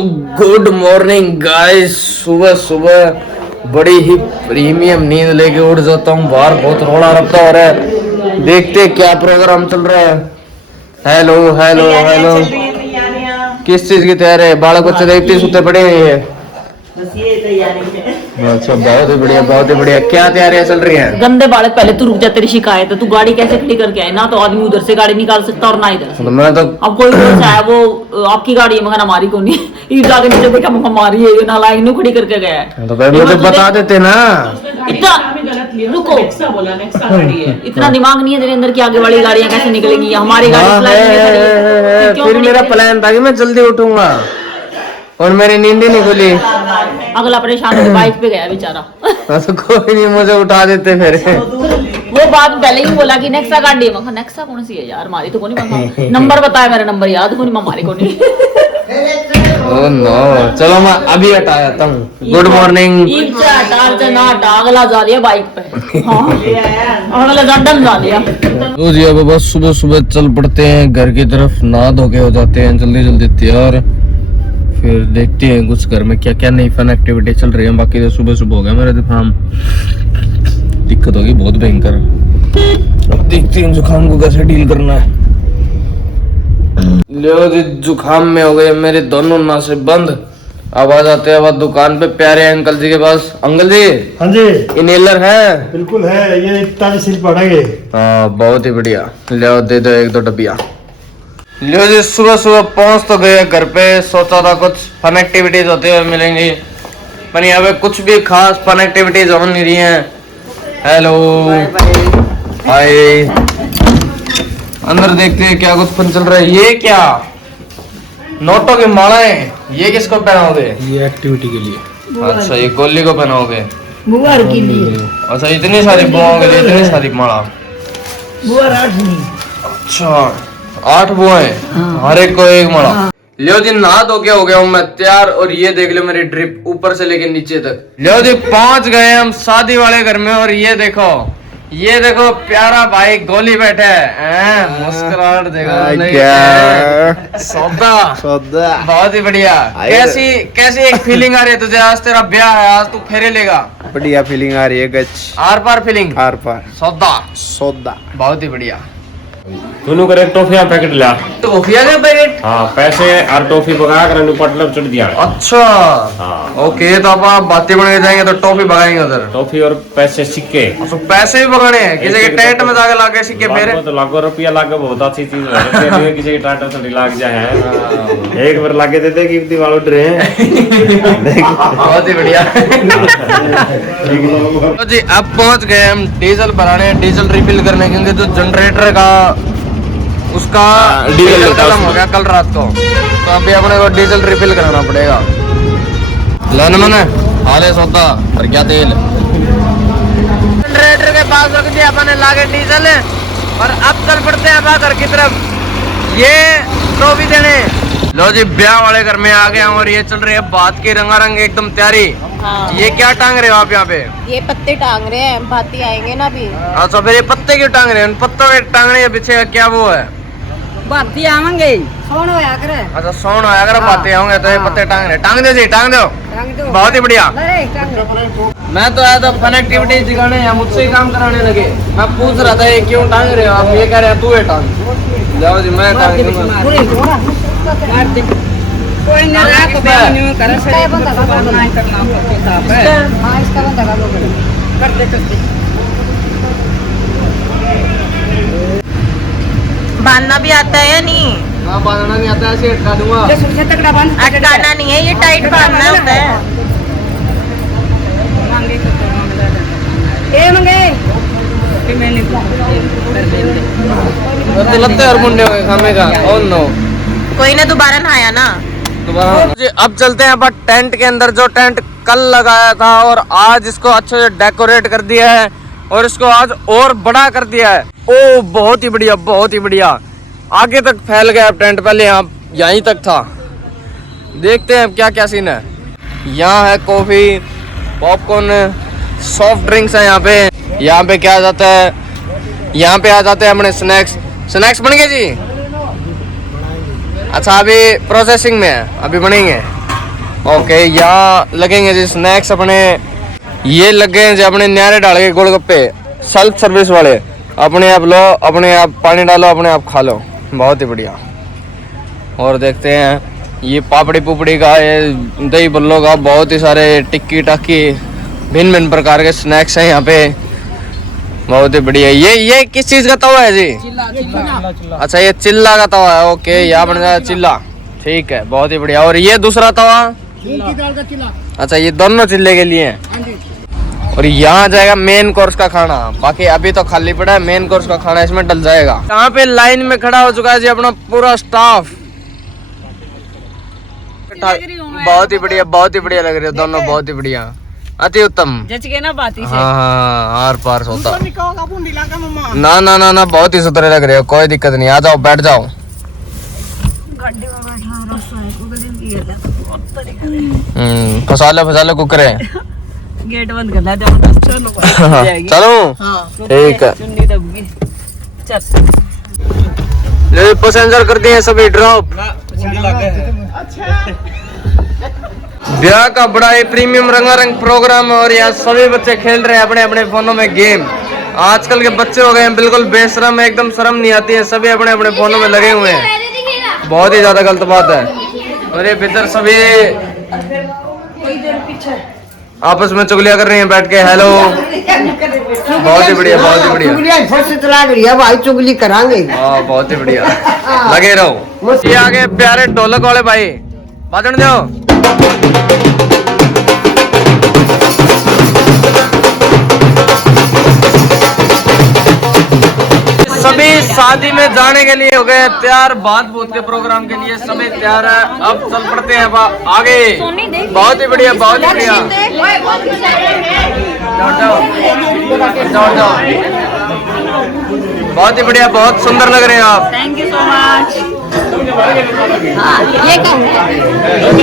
Good morning guys. सुबह सुबह बड़ी ही प्रीमियम नींद लेके उठ जाता हूँ। बाहर बहुत रोड़ा रखता हो रहा है, देखते क्या प्रोग्राम चल रहा है। हेलो हेलो हेलो, किस चीज की तैयारी है? बालक बच्चे देखते सुते पड़े हैं। बस ये तैयारी है। अच्छा, बहुत ही बढ़िया बहुत ही बढ़िया। क्या तैयारियां चल रही हैं? गंदे बालक, पहले तू रुक जा, तेरी शिकायत है। तू गाड़ी कैसे खड़ी करके आए? ना तो आदमी उधर से गाड़ी निकाल सकता और ना इधर से। तो मैं तो अब कोई दोस्त है वो आपकी गाड़ी है मगर हमारी को नहीं। इस जाके नीचे बैठा हमारी है, ना लाइन नु खड़ी करके गया है। तो भाई मुझे बता देते ना। इतना रुको, इतना दिमाग नहीं है तेरे अंदर कि आगे वाली गाड़ियां कैसे निकलेंगी? हमारी गाड़ी हाँ, लाइन में खड़ी है। क्यों फिर खड़ी मेरा है? प्लान था कि मैं जल्दी उठूंगा और मेरी नींद ही नहीं खुली। अगला परेशान होकर बाइक पे गया बेचारा। तो कोई नहीं, मुझे उठा देते फिर। वो बात पहले ही बोला कि नेक्सा गाड़ी है। मैं नेक्सा कौन सी है यार? मारी तो कोनी मम्मा। नंबर बताया, मेरा नंबर याद कोनी, हमारी को नहीं। ओह नो, चलो मैं अभी हटा जाता हूँ। Good morning. अगला जा लिया बाइक पे। हाँ, अगला लंदन जा लिया। तो जी अब बस सुबह सुबह चल पड़ते हैं घर की तरफ। नहा धो के हो जाते हैं जल्दी जल्दी तैयार। फिर देखते हैं कुछ घर में क्या क्या नई फन एक्टिविटी चल रही है। बाकी तो सुबह सुबह हो गया मेरा जुकाम, दिक्कत होगी बहुत भयंकर। अब देखते हैं जुकाम को कैसे डील करना है। लो जी, जुकाम में हो गए मेरे दोनों नासे बंद। अब आ जाते हैं अब दुकान पे प्यारे अंकल जी के पास। अंकल जी, हाँ जी, इनहेलर है? बिल्कुल है। ये इतना सिल पड़ेंगे। हाँ, बहुत ही बढ़िया। लो दे दो एक दो डब्बिया। लो जी, सुबह सुबह पहुंच तो गए घर पे। सोचा था कुछ फन एक्टिविटीज होते हुए मिलेंगी, पर यहाँ पे कुछ भी खास फन एक्टिविटीज हो नहीं रही हैं। हेलो हाय, अंदर देखते हैं क्या कुछ फन चल रहा है। ये क्या नोटों की मालाएं, ये किसको पहनाओगे? ये एक्टिविटी के लिए। अच्छा, ये गोली को पहनाओगे? बुआर के लिए। अच्छा, इतनी सारी बुआओं के लिए इतनी सारी माला? बुआर 8 नहीं। अच्छा, 8 बुआएं, हर एक को एक माला। लियो जी, नहा धो के हो गया हूँ मैं तैयार। और ये देख लो मेरी ड्रिप ऊपर से लेके नीचे तक। लियो जी, पहुंच गए हम शादी वाले घर में। और ये देखो प्यारा भाई गोली बैठा है। मुस्कुराहट देखो क्या सौदा सौदा, बहुत ही बढ़िया। कैसी एक फीलिंग आ रही है तुझे? आज तेरा ब्याह है, आज तू फेरे लेगा। बढ़िया फीलिंग आ रही है गच। आर पार फीलिंग, आर पार सौदा, बहुत ही बढ़िया। दोनों करे टॉफियां पैकेट ला। टॉफिया के पैकेट? हाँ, पैसे और टॉफी भगा कर पटलब चढ़ दिया। अच्छा हाँ। ओके, तो अब आप बातें बन के जाएंगे तो टॉफी भगाएंगे उधर। टॉफी और पैसे सिक्के। तो पैसे भी भगाने हैं? किसी के टेंट में जाके लाके सिक्के फेरे? तो लाखों रुपया लागे, बहुत अच्छी चीज है। किसी के टाटा थोड़ी लाग जाए। एक बार लागे देते कि दीवार उठ रहे हैं। बहुत ही बढ़िया। तो जी अब पहुंच गए हम डीजल भराने, डीजल रिफिल करने, क्योंकि जो जनरेटर का उसका डीजल खत्म हो गया कल रात को। तो अभी अपने को डीजल रिफिल कराना पड़ेगा। लेने मैंने हाले सौदा और क्या तेल। जनरेटर के पास रख दिया अपने लागे डीजल। और अब चल पड़ते हैं अब घर की तरफ ये ट्रॉफी देने। लो जी, ब्याह वाले घर में आ गया हूँ और ये चल रही है बात की रंगारंग एकदम तैयारी। हाँ। ये क्या टांग रहे हो आप यहाँ पे? ये पत्ते टांग रहे हैं, भाती आएंगे ना अभी। अच्छा, फिर ये पत्ते क्यों टांग रहे हैं? उन पत्तों के टांगने के पीछे का क्या वो है? भाती आवेंगे, सोन होया करे। अच्छा, सोन आया अगर बातें होंगे तो ये पत्ते टांग रहे। टांग दो जी, टांग दो। बहुत ही बढ़िया। मैं तो आया था फन एक्टिविटीज दिखाने, या मुझसे ही काम कराने लगे। मैं पूछ रहा था ये क्यों टांग रहे हो आप? ये कह रहे हैं तू ये टांग। जाओ जी, मैं टांग दूंगा। कोई नहीं रहा तो नहीं कर सकते। बंदा का करना है, करना है। हां, इसका बंदा का लोग करते बांधना भी आता है या नहीं? हाँ, बांधना नहीं आता है, ऐसे अटका दूंगा। अटकाना नहीं है, ये टाइट बांधना होता है। ए मंगे तो लगता है और मुंडे हो गए खाने का। ओह नो, कोई ना दोबारा नहाया ना। जी अब चलते हैं अपन टेंट के अंदर। जो टेंट कल लगाया था और आज इसको अच्छे से डेकोरेट कर दिया है और इसको आज और बड़ा कर दिया है। ओ बहुत ही बढ़िया, बहुत ही बढ़िया। आगे तक फैल गया टेंट, पहले यहाँ यहीं तक था। देखते हैं अब क्या क्या सीन है। यहाँ है कॉफी, पॉपकॉर्न, सॉफ्ट ड्रिंक्स है यहाँ पे। यहाँ पे क्या आ जाता है? यहाँ पे आ जाते हैं अपने स्नैक्स बन गए जी। अच्छा, अभी प्रोसेसिंग में है, अभी बनेंगे। ओके, यहाँ लगेंगे जी स्नैक्स अपने। ये लग गए हैं जी अपने न्यारे डाल के गोलगप्पे, सेल्फ सर्विस वाले। अपने आप लो, अपने आप पानी डालो, अपने आप खा लो, बहुत ही बढ़िया। और देखते हैं ये पापड़ी पुपड़ी का, ये दही बल्लो का, बहुत ही सारे टिक्की टाक्की, भिन्न भिन्न प्रकार के स्नैक्स हैं यहाँ पे, बहुत ही बढ़िया। ये किस चीज़ का तवा है जी? अच्छा, ये चिल्ला का तवा है। ओके, यहाँ बन जाएगा चिल्ला, ठीक है, बहुत ही बढ़िया। और ये दूसरा तवा, अच्छा, ये दोनों चिल्ले के लिए हैं। और यहाँ जाएगा मेन कोर्स का खाना, बाकी अभी तो खाली पड़ा है, मेन कोर्स का खाना इसमें डल जाएगा। यहाँ पे लाइन में खड़ा हो चुका है जी अपना पूरा स्टाफ। बहुत ही बढ़िया, बहुत ही बढ़िया लग रही है दोनों, बहुत ही बढ़िया, अति उत्तम। जच के ना बाती से। हाँ, आर पार सोता। ना ना ना ना, बहुत ही सुथरे लग रहे हो, कोई दिक्कत नहीं, आ जाओ, बैठ जाओ। फसाले कुकरे। गेट बंद करना जबरदस्त। चलो, ठीक है, चुन्नी दबगी। चल पैसेंजर कर दिए सभी ड्रॉप। ब्याह का बड़ा ही प्रीमियम रंगारंग प्रोग्राम है और यहाँ सभी बच्चे खेल रहे हैं अपने अपने फोनों में गेम। आजकल के बच्चे हो गए हैं बिल्कुल बेशरम, एकदम शर्म नहीं आती है, सभी अपने अपने फोनों में लगे हुए हैं, बहुत ही ज्यादा गलत बात है। और ये भीतर सभी आपस में चुगलियां कर रही हैं बैठ के। हेलो, बहुत ही बढ़िया, बहुत ही बढ़िया, भाई चुगली करांगे। हाँ, बहुत ही बढ़िया, लगे रहो। ये आगे प्यारे ढोलक वाले भाई, बाजन जाओ। सभी शादी में जाने के लिए हो गए तैयार, बात बूत के प्रोग्राम के लिए सभी तैयार है। अब चल पड़ते हैं आगे। बहुत ही बढ़िया, बहुत ही बढ़िया, जाओ, बहुत ही बढ़िया, बहुत सुंदर लग रहे हैं आप। Thank you so much. ये